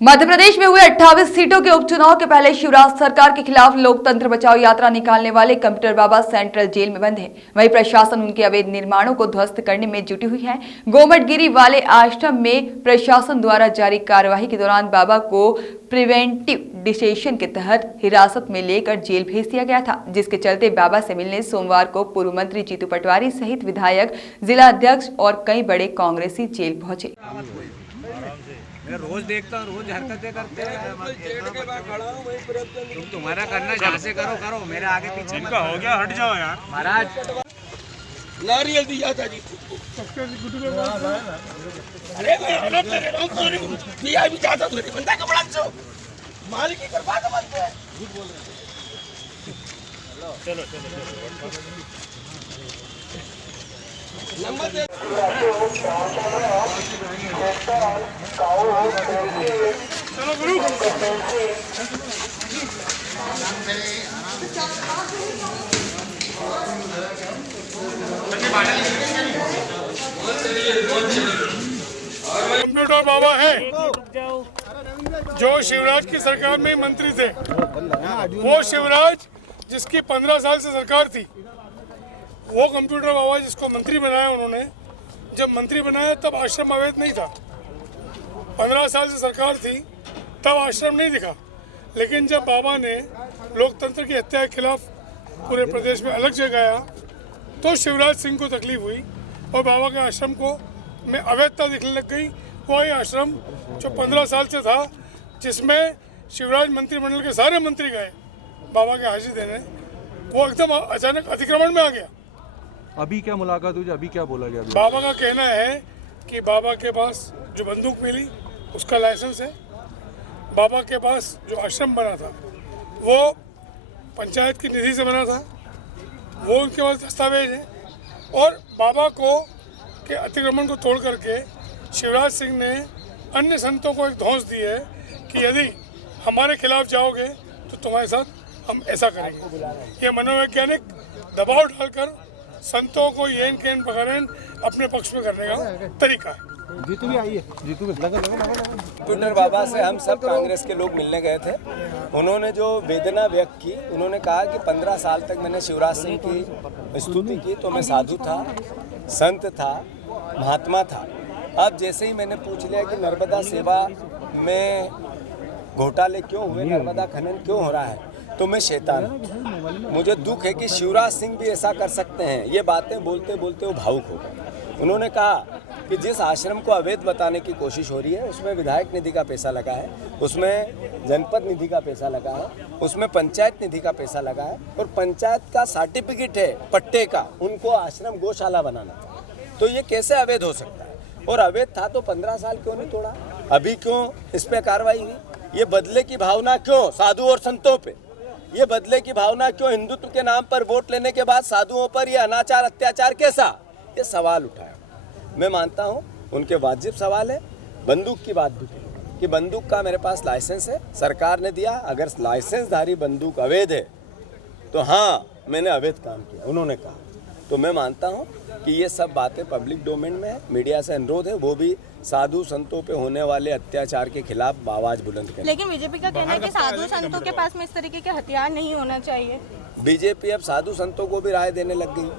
मध्य प्रदेश में हुए 28 सीटों के उपचुनाव के पहले शिवराज सरकार के खिलाफ लोकतंत्र बचाओ यात्रा निकालने वाले कंप्यूटर बाबा सेंट्रल जेल में बंद है। वहीं प्रशासन उनके अवैध निर्माणों को ध्वस्त करने में जुटी हुई है। गोमटगिरी वाले आश्रम में प्रशासन द्वारा जारी कार्यवाही के दौरान बाबा को प्रिवेंटिव डिटेंशन के तहत हिरासत में लेकर जेल भेज दिया गया था, जिसके चलते बाबा से मिलने सोमवार को पूर्व मंत्री जीतू पटवारी सहित विधायक, जिला अध्यक्ष और कई बड़े कांग्रेसी जेल पहुंचे। मैं रोज देखता हूँ, रोज हरकतें करते हैं। तुम तुम्हारा करना जहाँ से करो, मेरे आगे पीछे इनका हो गया, हट जाओ यार महाराज। नारियल दिया था जी। अरे दिया भी चाहता तो बंदा का बड़ा अच्छा मालिक की करवा तो बनते हैं। चलो नंबर दे। चलो गुरु। कंप्यूटर बाबा है जो शिवराज की सरकार में मंत्री थे। वो शिवराज जिसकी 15 साल से सरकार थी, वो कंप्यूटर बाबा जिसको मंत्री बनाया उन्होंने, जब मंत्री बनाया तब आश्रम अवैध नहीं था। 15 साल से सरकार थी तब आश्रम नहीं दिखा। लेकिन जब बाबा ने लोकतंत्र की हत्या के खिलाफ पूरे प्रदेश में अलग जगाया तो शिवराज सिंह को तकलीफ हुई और बाबा के आश्रम को में अवैधता दिखने लग गई। वही आश्रम जो 15 साल से था, जिसमें शिवराज मंत्रिमंडल के सारे मंत्री गए बाबा के हाजिरी देने, वो एकदम अचानक अतिक्रमण में आ गया। अभी क्या मुलाकात हुई, अभी क्या बोला गया? बाबा का कहना है कि बाबा के पास जो बंदूक मिली उसका लाइसेंस है। बाबा के पास जो आश्रम बना था वो पंचायत की निधि से बना था, वो उनके पास दस्तावेज है। और बाबा को के अतिक्रमण को तोड़ करके शिवराज सिंह ने अन्य संतों को एक धौंस दी है कि यदि हमारे खिलाफ जाओगे तो तुम्हारे साथ हम ऐसा करेंगे। ये मनोवैज्ञानिक दबाव डालकर संतों को येन केन पकड़न अपने पक्ष में करने का तरीका है। जीतू भी आई है, जीतू भी कंप्यूटर बाबा से हम सब कांग्रेस के लोग मिलने गए थे। उन्होंने जो वेदना व्यक्त की, उन्होंने कहा कि 15 साल तक मैंने शिवराज सिंह की स्तुति की तो मैं साधु था, संत था, महात्मा था। अब जैसे ही मैंने पूछ लिया कि नर्मदा सेवा में घोटाले क्यों हुए, नर्मदा खनन क्यों हो रहा है, तो मैं शैतान हूँ। मुझे दुख है कि शिवराज सिंह भी ऐसा कर सकते हैं। ये बातें बोलते बोलते वो भावुक हो गए। उन्होंने कहा कि जिस आश्रम को अवैध बताने की कोशिश हो रही है उसमें विधायक निधि का पैसा लगा है, उसमें जनपद निधि का पैसा लगा है, उसमें पंचायत निधि का पैसा लगा है और पंचायत का सर्टिफिकेट है पट्टे का, उनको आश्रम गौशाला बनाना था। तो ये कैसे अवैध हो सकता है? और अवैध था तो 15 साल क्यों नहीं तोड़ा? अभी क्यों इस पर कार्रवाई हुई? ये बदले की भावना क्यों साधु और संतों पे? ये बदले की भावना क्यों हिंदुत्व के नाम पर वोट लेने के बाद साधुओं पर ये अनाचार अत्याचार कैसा? ये सवाल उठाया। मैं मानता हूँ उनके वाजिब सवाल है। बंदूक की बात भी की कि बंदूक का मेरे पास लाइसेंस है, सरकार ने दिया। अगर लाइसेंसधारी बंदूक अवैध है तो हाँ मैंने अवैध काम किया, उन्होंने कहा। तो मैं मानता हूँ कि ये सब बातें पब्लिक डोमेन में है। मीडिया से अनुरोध है वो भी साधु संतों पे होने वाले अत्याचार के खिलाफ आवाज बुलंद करें। लेकिन बीजेपी का कहना है कि साधु संतों के पास में इस तरीके के हथियार नहीं होना चाहिए। बीजेपी अब साधु संतों को भी राय देने लग गई।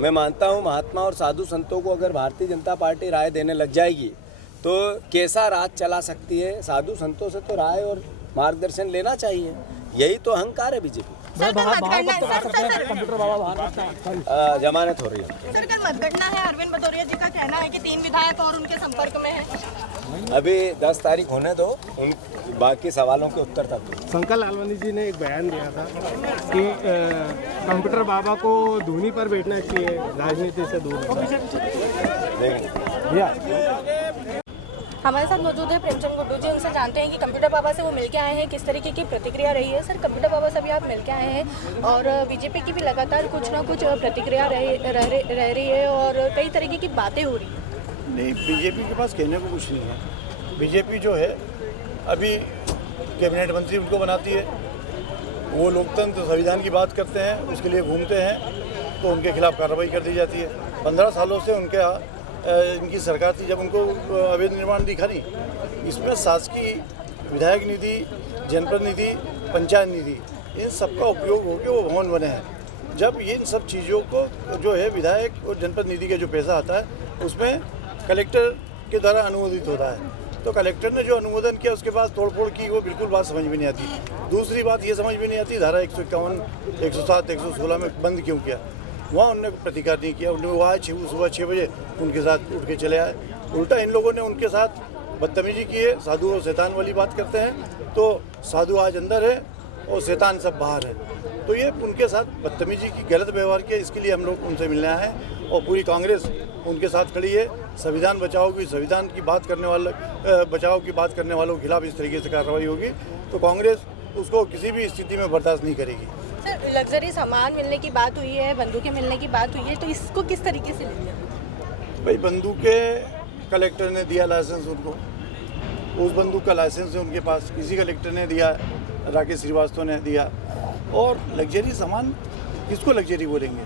मैं मानता हूँ महात्मा और साधु संतों को अगर भारतीय जनता पार्टी राय देने लग जाएगी तो कैसा राज चला सकती है। साधु संतों से तो राय और मार्गदर्शन लेना चाहिए, यही तो अहंकार है बीजेपी। जमानत हो रही है। सर, कल मतगणना है, अरविंद भदौरिया जी का कहना है कि 3 विधायक और उनके संपर्क में हैं। अभी 10 तारीख होने दो, उन बाकी सवालों के उत्तर तक। शंकर लालवानी जी ने एक बयान दिया था कि कंप्यूटर बाबा को धूनी पर बैठना चाहिए, राजनीति से दूर। हमारे साथ मौजूद है प्रेमचंद गुड्डू जी, उनसे जानते हैं कि कंप्यूटर बाबा से वो मिलके आए हैं, किस तरीके की प्रतिक्रिया रही है। सर, कंप्यूटर बाबा से भी आप मिलके आए हैं और बीजेपी की भी लगातार कुछ ना कुछ प्रतिक्रिया रह रही है और कई तरीके की बातें हो रही हैं। नहीं, बीजेपी के पास कहने को कुछ नहीं है। बीजेपी जो है अभी कैबिनेट मंत्री उनको बनाती है, वो लोकतंत्र संविधान की बात करते हैं, उसके लिए घूमते हैं तो उनके खिलाफ कार्रवाई कर दी जाती है। 15 सालों से इनकी सरकार थी, जब उनको अवैध निर्माण दिखा नहीं। इसमें शासकीय विधायक निधि, जनपद निधि, पंचायत निधि, इन सबका उपयोग होकर वो भवन बने हैं। जब इन सब चीज़ों को जो है विधायक और जनपद निधि का जो पैसा आता है उसमें कलेक्टर के द्वारा अनुमोदित होता है, तो कलेक्टर ने जो अनुमोदन किया उसके बाद तोड़फोड़ की, वो बिल्कुल बात समझ में नहीं आती। दूसरी बात ये समझ में नहीं आती धारा 151, 107, 116 में बंद क्यों किया, वहाँ उन्होंने प्रतिकार नहीं किया। उन्होंने वो आए सुबह 6 बजे उनके साथ उठ के चले आए। उल्टा इन लोगों ने उनके साथ बदतमीजी की है, साधु और शैतान वाली बात करते हैं। तो साधु आज अंदर है और शैतान सब बाहर है, तो ये उनके साथ बदतमीजी की, गलत व्यवहार किया, इसके लिए हम लोग उनसे मिलने आए हैं और पूरी कांग्रेस उनके साथ खड़ी है। संविधान बचाओ की, संविधान की बात करने वाले बचाओ की बात करने वालों के खिलाफ इस तरीके से कार्रवाई होगी तो कांग्रेस उसको किसी भी स्थिति में बर्दाश्त नहीं करेगी। सर, लग्जरी सामान मिलने की बात हुई है, बंदूकें मिलने की बात हुई है, तो इसको किस तरीके से लेते हैं? भाई बंदूकें कलेक्टर ने दिया लाइसेंस उनको, उस बंदूक का लाइसेंस है उनके पास, किसी कलेक्टर ने दिया, राकेश श्रीवास्तव ने दिया। और लग्जरी सामान किसको लग्जरी बोलेंगे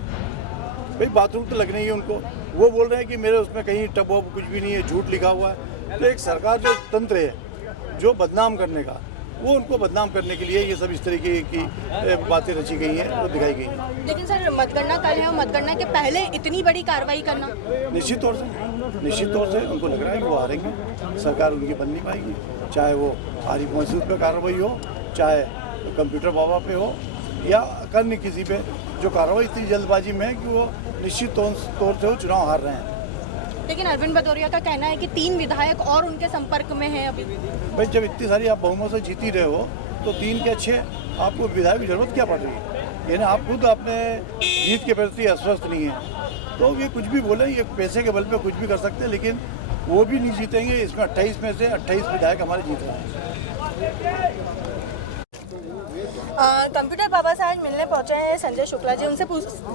भाई, बाथरूम तो लगने ही है उनको। वो बोल रहे हैं कि मेरे उसमें कहीं टब वब कुछ भी नहीं है, झूठ लिखा हुआ है। तो एक सरकार जो तंत्र है जो बदनाम करने का, वो उनको बदनाम करने के लिए ये सब इस तरीके की बातें रची गई हैं और दिखाई गई हैं। लेकिन सर, मतगणना कल है और मतगणना के पहले इतनी बड़ी कार्रवाई करना, निश्चित तौर से उनको लग रहा है कि वो हारेंगे, सरकार उनकी बन नहीं पाएगी। चाहे वो आरिफ मसूद पे कार्रवाई हो, चाहे कंप्यूटर बाबा पे हो, या अन्य किसी पे, जो कार्रवाई इतनी जल्दबाजी में है कि वो निश्चित तौर से वो चुनाव हार रहे हैं। लेकिन अरविंद भदौरिया का कहना है कि 3 विधायक और उनके संपर्क में हैं अभी। भाई जब इतनी सारी आप बहुमत से जीती रहे हो तो 3 क्या 6 आपको विधायक की जरूरत क्या पड़ रही है? यानी आप खुद अपने जीत के प्रति अस्वस्थ नहीं है, तो ये कुछ भी बोले, ये पैसे के बल पे कुछ भी कर सकते हैं, लेकिन वो भी नहीं जीतेंगे। इसमें 28 में से 28 विधायक हमारे जीत रहे हैं। कंप्यूटर बाबा से आज मिलने पहुंचे हैं संजय शुक्ला जी, उनसे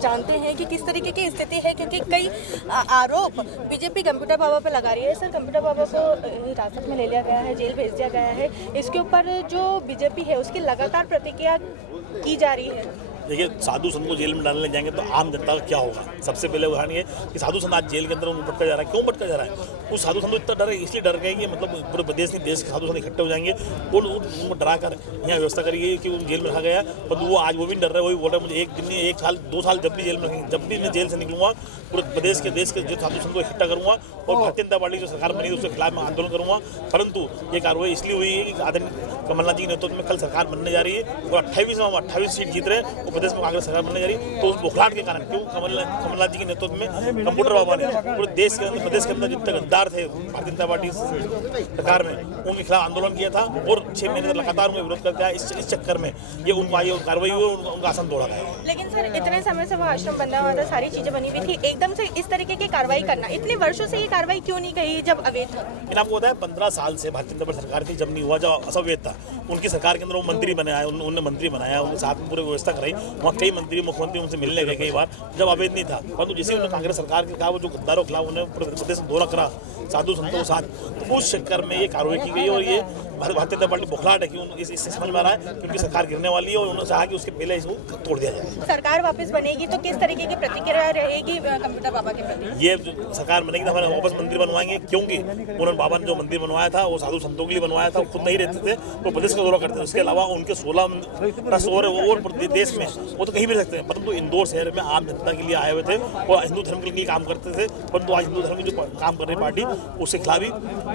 जानते हैं कि किस तरीके की स्थिति है, क्योंकि कई आरोप बीजेपी कंप्यूटर बाबा पे लगा रही है। सर, कंप्यूटर बाबा को हिरासत में ले लिया गया है, जेल भेज दिया गया है, इसके ऊपर जो बीजेपी है उसकी लगातार प्रतिक्रिया की जा रही है। देखिए, साधु संत को जेल में डालने जाएंगे तो आम जनता का क्या होगा? सबसे पहले उदाहरण ये कि साधु संत आज जेल के अंदर उनको भटका जा रहा है। क्यों भटका जा रहा है? वो साधु संत इतना डर है, इसलिए डर गए कि मतलब पूरे प्रदेश नहीं, देश के साधु संत इकट्ठे हो जाएंगे और उनको डरा कर यहाँ व्यवस्था करिए कि वो जेल में रखा गया। पर वो आज वो भी डर रहे, वही बोल रहे मुझे 1 दिन नहीं 1 साल 2 साल जब भी जेल में रखेंगे, जब भी मैं जेल से निकलूंगा पूरे प्रदेश के देश के जो साधु संत को इकट्ठा करूँगा और भारतीय जनता पार्टी जो सरकार बनी उसके खिलाफ मैं आंदोलन करूँगा। परंतु ये कार्रवाई इसलिए हुई है कि आदरणीय कमलनाथ जी के नेतृत्व में कल सरकार बनने जा रही है और 28 सीट जीत रहे हैं और प्रदेश में कांग्रेस सरकार बनने जा रही है। तो उस बुखलाहट के कारण क्यों कमलनाथ जी के नेतृत्व में कंप्यूटर बाबा ने पूरे देश के अंदर, प्रदेश के अंदर जितने गद्दार थे भारतीय जनता पार्टी सरकार में, उनके खिलाफ आंदोलन किया था और 6 महीने तक लगातार उनका विरोध करते आए। इस चक्कर में ये उनको आई और कार्रवाई हुई और उनका आसन तोड़ा गया। लेकिन सर, इतने समय से वो आश्रम बना हुआ था, सारी चीजें बनी हुई थी, एकदम से इस तरीके की कार्रवाई करना, इतने वर्षों से ये कार्रवाई क्यों नहीं कही जब अवैध था? लेकिन आपको पता है 15 साल से भारतीय जनता पार्टी सरकार थी, जब नहीं हुआ, जब असवैध था, उनकी सरकार के अंदर वो मंत्री बनाया, उन्होंने मंत्री बनाया, उनके साथ में पूरी व्यवस्था कराई। वहाँ कई मंत्री मुख्यमंत्री उनसे मिलने गए कई बार, जब अवैध नहीं था। परंतु जैसे उन्होंने कांग्रेस सरकार के कहा, वो जो गद्दारों के खिलाफ उन्होंने पूरे प्रदेश में दौरा करा साधु संतों के साथ, तो उस चक्कर में ये कार्रवाई की गई और ये भारतीय जनता पार्टी बुखलाहट है कि इससे समझ में आ रहा है क्योंकि सरकार गिरने वाली है और उन्होंने चाहा कि उसके पहले इसको तोड़ दिया जाए। सरकार वापस बनेगी तो किस तरीके की प्रतिक्रिया रहेगी कंप्यूटर बाबा के प्रति? ये सरकार बनेगी तो हमारे वापस मंदिर बनवाएंगे, क्योंकि उन्होंने बाबा ने जो मंदिर बनवाया था वो साधु संतों के लिए बनवाया था, वो खुद नहीं रहते थे, वो प्रदेश का दौरा करते थे। उसके अलावा उनके 16 और देश में वो तो कहीं भी रह सकते हैं, परंतु इंदौर शहर में आम जनता के लिए आए हुए थे और हिंदू धर्म के लिए काम करते थे। परंतु आज हिंदू धर्म की जो काम कर रही पार्टी उसके खिलाफ ही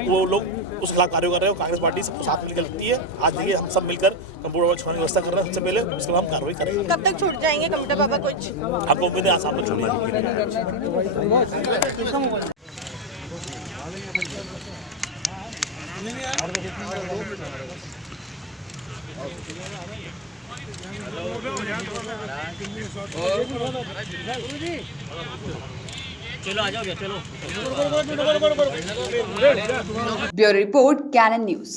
वो लोग उस खिलाफ कार्य कर रहे हो। कांग्रेस पार्टी सबको साथ मिलकर लगती है। आज देखिए हम सब मिलकर कंप्यूटर बाबा छुड़ाने की व्यवस्था कर रहे हैं सबसे पहले, उसके बाद हम कार्रवाई करेंगे। कब तक छूट जाएंगे कंप्यूटर बाबा कुछ? आपको उम्मीद है आसाम में छोड़ेंगे। चलो आ जाओ, चलो। Bureau report, Canon news.